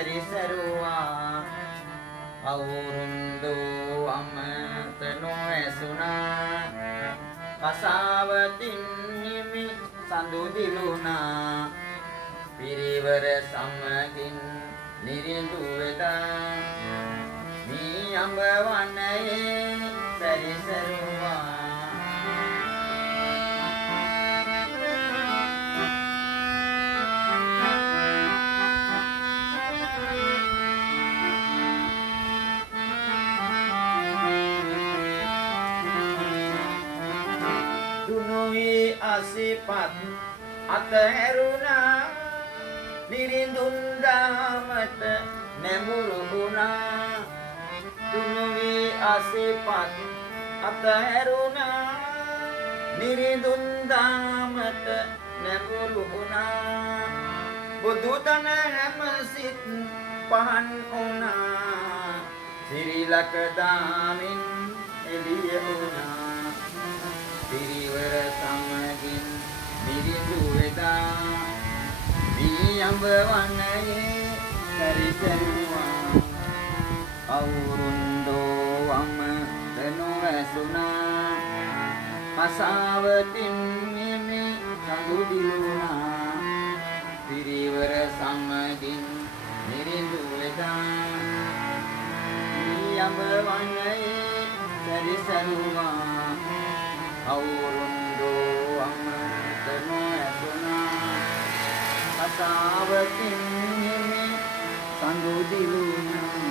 සැරිසරුවා අවුරුන්දු අමත නොඇසුනා කසාවතින් හිමි සඳු දිලුනා පිරිවර සමගින් නිරිඳු වෙදා මේ අඹ වනයේ සැරිසරුවා දුනුයි අසිපත් අතහැරුණා නිරිඳුන් දාමට නැඹුරු වුණා දුනුයි අසිපත් අතහැරුණා නිරිඳුන් දාමට නැඹුරු වුණා බුදුදන හැම සිත් පහන් වුණා සිරිලක දාමින් එළිය වුණා පිරිවර සමගින් නිරිඳු වෙදා මේ අඹ වනයේ සැරිසරුවා අවුරුන්දෝ අමත නොඇසුනා කසාවතින් හිමි සඳු දිලුනා පිරිවර සමගින් නිරිඳු වෙදා මේ අඹ වනයේ සැරිසරුවා අවුරුන්දෝ අමත නොඇසුනා කසාවතින් හිමි සඳු දිලුනා